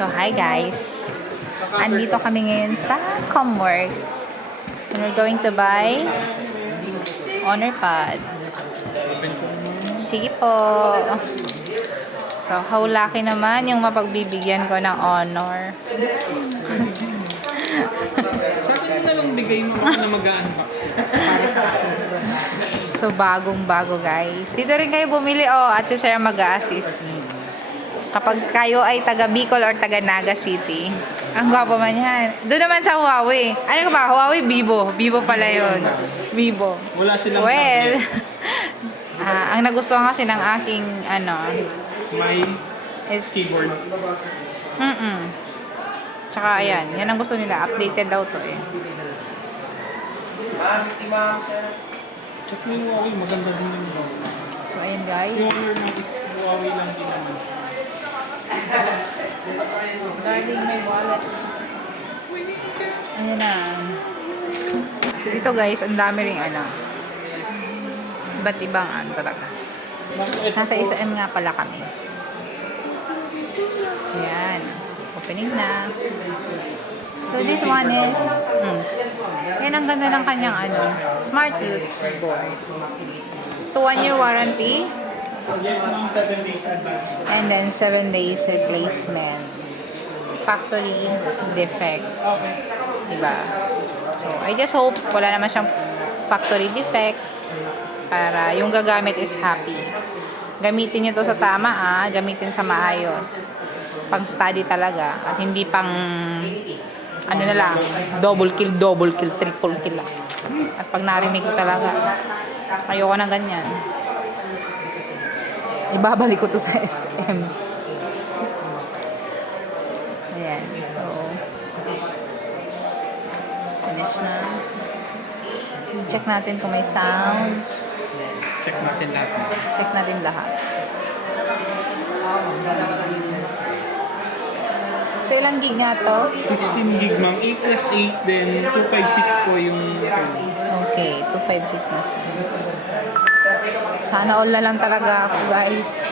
So, hi guys. Andito kami ngayon sa Comworks. And we're going to buy Honor Pad. Sige po. So, how lucky naman yung mapagbibigyan ko ng honor. Sa akin mo na lang bigay mo ako na mag-unbox para sa akin. So, bagong-bago guys. Dito rin kayo bumili at si Sir mag-a-assist. Kapag kayo ay taga Bicol or taga Naga City. Ang gwapo man yan. Doon naman sa Huawei. Ano ka ba? Huawei Vivo. Vivo pala yun. Vivo. Wala silang Well, tablet. ang nagustuhan kasi ng aking May is keyboard. Tsaka ayan. Yan ang gusto nila. Updated daw to eh. Check mo yung Huawei, maganda din yung Huawei. So ayan guys. Yung Honor na is Huawei lang din naman. Darling, may wallet. Ayan na. So dito guys, ang dami ring iba't ibang talaga. Nasa isaan nga pala kami. Ayan. Opening na. So this one is yan ang ganda ng kanyang Smart Youth board. So 1 year warranty. Yes, ma'am, 7 days advance. And then 7 days replacement. Factory defect. Okay. Diba? So, I just hope wala naman siyang factory defect para yung gagamit is happy. Gamitin nyo to sa tama gamitin sa maayos. Pang study talaga. At hindi pang na lang, double kill, triple kill lang. At pag narinig ko talaga, ayoko na ganyan. Ibabalik ko to sa SM. Ayan. So, finish na. Check natin kung may sounds. Check natin lahat. Check natin lahat. So, ilang gig na to? 16 gig, ma'am. 8 plus 8, then 256 po yung Okay, 256 na siya. Sana all na lang talaga ako, guys.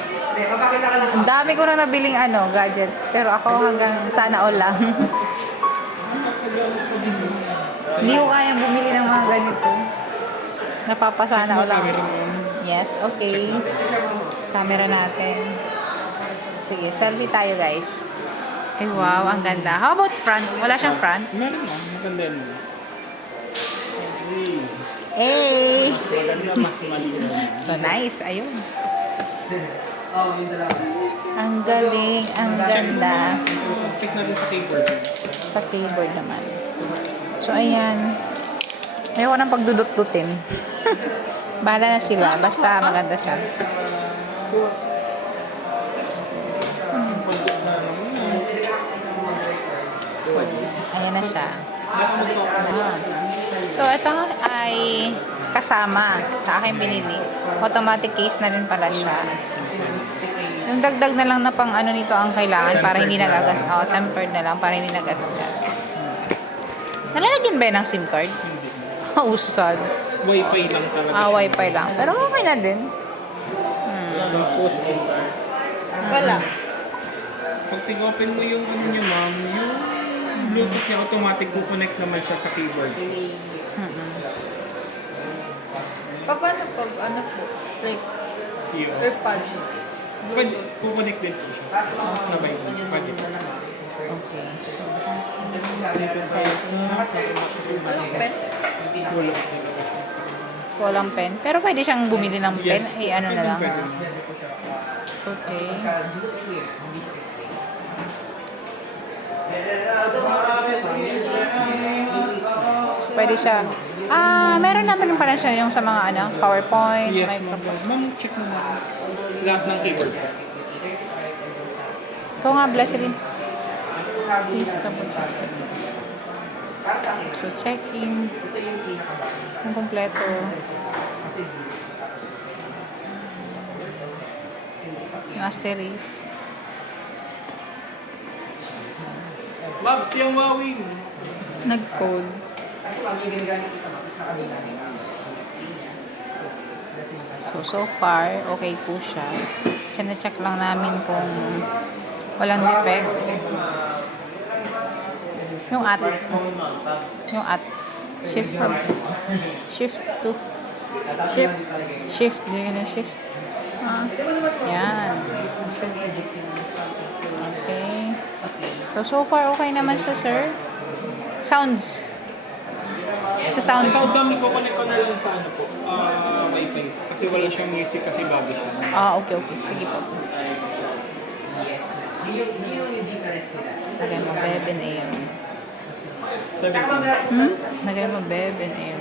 Ang dami ko na nabiling gadgets. Pero ako hanggang sana all lang. Hindi ko kayang bumili ng mga ganito. Napapasana all lang. Yes, okay. Camera natin. Sige, selfie tayo, guys. Ay, wow, ang ganda. How about front? Wala siyang front? Meron mo. Maganda yun. Hey! Maganda, mas malinis. So, nice. Ayun. Ang galing. Ang ganda. Check natin sa keyboard. Sa keyboard naman. So, ayan. Ayoko nang pagdudut-dutin. Bahala na sila. Basta maganda siya. So, ayan na siya. So, ito ay kasama sa aking binili. Automatic case na rin pala siya. Yung dagdag na lang na pang nito ang kailangan para hindi nagagas. Tempered na lang para hindi nagasgas. Nalalagyan ba yun ng SIM card? Oh, sad. Wi-Fi lang talaga. Wi-Fi lang. Pero okay na din. Tapos, Wala. pag tig-open mo yung niya, ma'am, yung Bluetooth niya automatic connect naman siya sa keyboard. Paano pag po? Like, Yun. AirPods. Pwede, connect din po siya. Sabay, pwede. Walang pen? Wala. Walang pen. Pero pwede siyang bumili ng pen. Yes. Na lang. Pwede. Okay. So, pwede siya. Meron naman pala siya yung sa mga PowerPoint, Yes, ma'am. Microsoft. Ma'am, check mo na. Lahat ng keyboard. Ikaw nga, Blesselin. Please, double check. So, checking. Ang kompleto. Yung asterisk. Mabs, yung Huawei. Nag-code. So far, okay po siya. Chine-check lang namin kung Walang defect. Yung at. Yung at. Shift to. Shift to. Shift. Shift. Ganyan na shift. Yan. Okay. So far, okay naman siya, sir. Sounds. Sa sounds. Sa dami ko connect ko na lang sa ano po, wifi. Kasi wala siyang music kasi bago siya. Okay. Sige po. Lagay mo bebe and air. Sabi ko, Lagay mo bebe and air.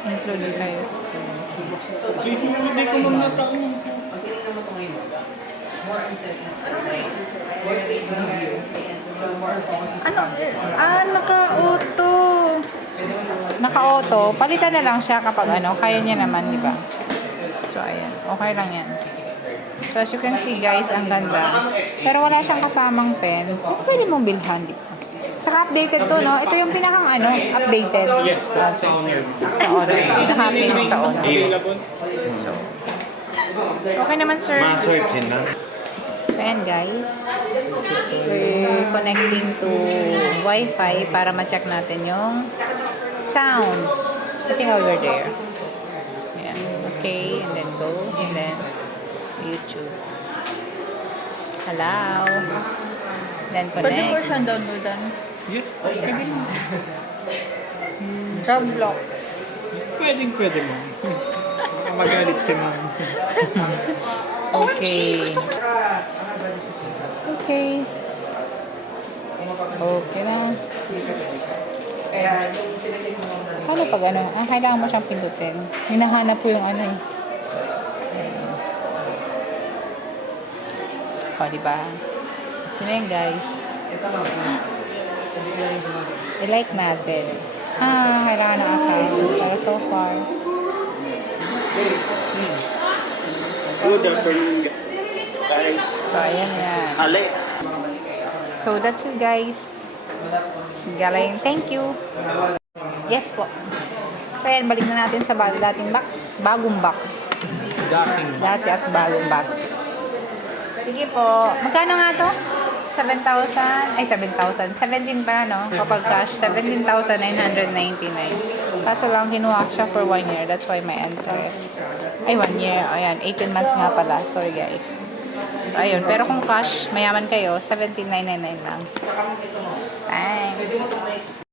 Include kayo. Tracy, hindi ko mong nataon. Ano? Naka-auto. Naka-auto. Palitan na lang siya kapag ano. Kaya niya naman, di ba? So, ayan. Okay lang yan. So, as you can see, guys, ang ganda. Pero wala siyang kasamang pen. Pwede mong bilhan dito. Tsaka updated to, no? Ito yung pinakang ano, updated. Yes, po, sa owner. Sa Honor. Pinaka-pin sa Honor. Available. So, okay naman, sir. Ma-swipe din lang. Ayan, guys. We're connecting to Wi-Fi para ma-check natin yung sounds. I think over there. Ayan. Okay, and then go, and then YouTube. Hello. Then Pwede ko connect. siyang downloadan. Yes, pwede mo. Roblox. Pwede mo. Baka magalit si ma'am. Okay. Okay. Okay na. Paano pag ano? Kailangan mo siyang pindutin. Hinahanap ko yung ano eh. O, diba? So, na yun, guys. I-like natin. Kailangan ng account. Pero so far. Good afternoon, guys. So, ayan yan. Ale. So, that's it, guys. Galing. Thank you. Yes po. So, ayan. Balik na natin sa dating box. Bagong box. Dati at bagong box. Sige po. Magkano nga to? 7,000. Ay, 7,000. 17 pa, no? Kapag cash, 17,999. Kaso lang, kinuha siya for 1 year. That's why my interest. Ay, 1 year. Ayan, 18 months nga pala. Sorry, guys. So, ayun. Pero kung cash, mayaman kayo, 17,999 lang. Thanks.